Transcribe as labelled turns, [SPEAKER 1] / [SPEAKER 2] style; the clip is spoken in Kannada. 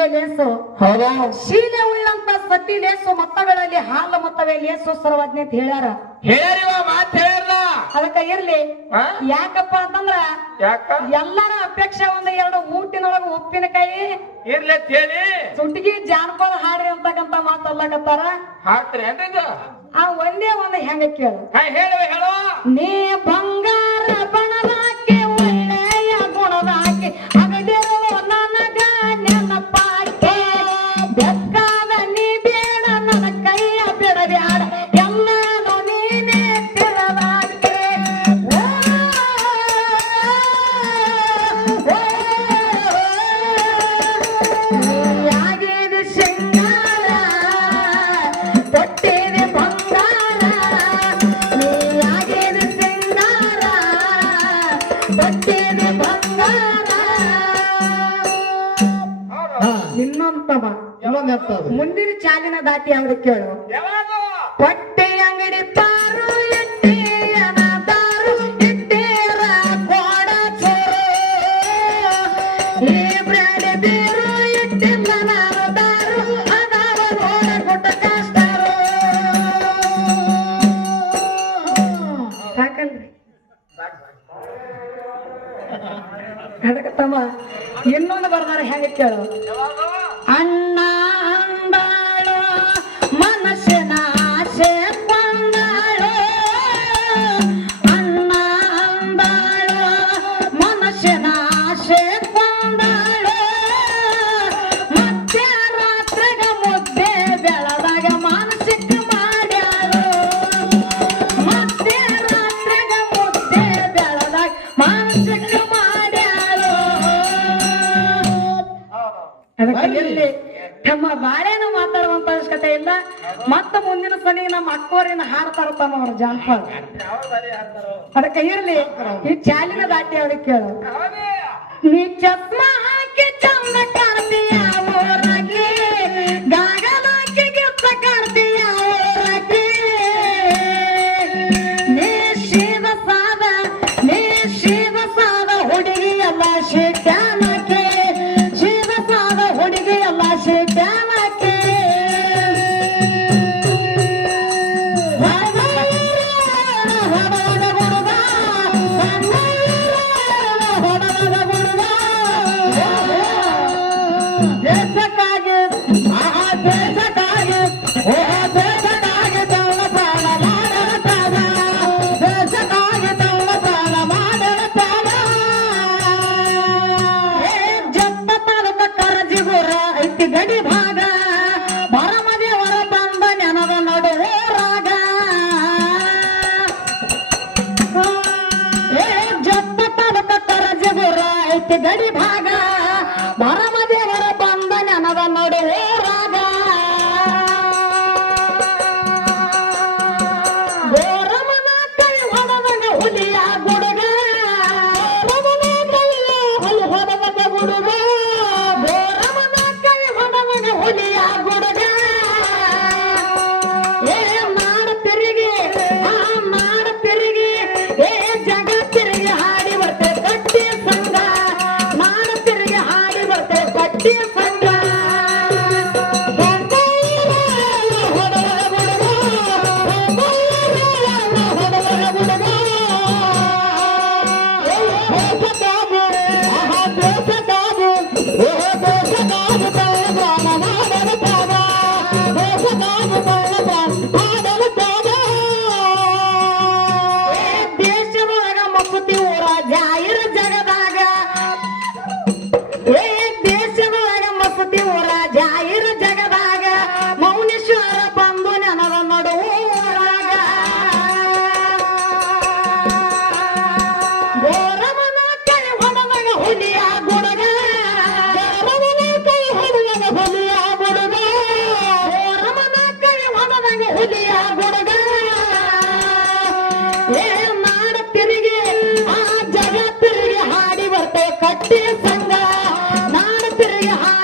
[SPEAKER 1] ಬಂಡಿಗೆ ಲೇಸು.
[SPEAKER 2] ಹೌದು?
[SPEAKER 1] ಶೀಲೆ ಉಳ್ಳಂತ ಸತಿ ಲೇಸು ಮತ್ತಗಳಲ್ಲಿ ಹಾಲು ಮತ್ತವೇ ಲೇಸು ಸರ್ವಜ್ಞ ಅಂತ ಹೇಳ್ಯಾರ.
[SPEAKER 2] ಹೇಳಿವ ಮಾತ್ ಹೇಳ್ಯಾರ
[SPEAKER 1] ಅದಕ್ಕ ಇರ್ಲಿ? ಯಾಕಪ್ಪ ಅಂತಂದ್ರ
[SPEAKER 2] ಯಾಕ?
[SPEAKER 1] ಎಲ್ಲರ ಅಪೇಕ್ಷೆ ಒಂದ್ ಎರಡು ಊಟಿನೊಳಗ ಉಪ್ಪಿನಕಾಯಿ
[SPEAKER 2] ಇರ್ಲಿ ಅಂತ ಹೇಳಿ.
[SPEAKER 1] ಸುಟ್ಟಿಗೆ ಜಾನಪದ ಹಾಡ್ರಿ ಅಂತಕ್ಕಂತ ಮಾತಲ್ಲಕತ್ತಾರ
[SPEAKER 2] ಏನ್ರಿದು
[SPEAKER 1] ಆ ಒಂದೇ ಒಂದ್ ಹೆಂಗ ಕೇಳು.
[SPEAKER 2] ಹಾ ಹೇಳುವ ಹೇಳುವ
[SPEAKER 1] ನೀ ಬಂಗಾರ
[SPEAKER 3] ಇನ್ನೊಂದ್
[SPEAKER 1] ಮುಂದಿನ ಚಾಲಿನ ದಾಟಿ ಅವ್ರಿಗೆ ಕೇಳು. ಪಟ್ಟೆ ಅಂಗಡಿ ಅಂಗಡಿ ಇನ್ನೊಂದು ಬರ್ದಾರ ಹೆಂಗ ಕೇಳು? ಅಣ್ಣ. ಬಾಳೆನ ಮಾತಾಡುವಂತ ಅವಶ್ಯಕತೆ ಇಲ್ಲ. ಮತ್ತ ಮುಂದಿನ ಸನಿ ನಮ್ಮ ಅಕ್ಕೋರಿನ ಹಾಡ್ತಾರಪ್ಪ ಅವ್ರ ಜಾನಪದ. ಅದಕ್ಕೆ ಇರ್ಲಿ ಈ ಚಾಲಿನ ದಾಟಿ ಅವ್ರಿಗೆ ಕೇಳು. ನೀ ಚಸ್ಮಾ திருயா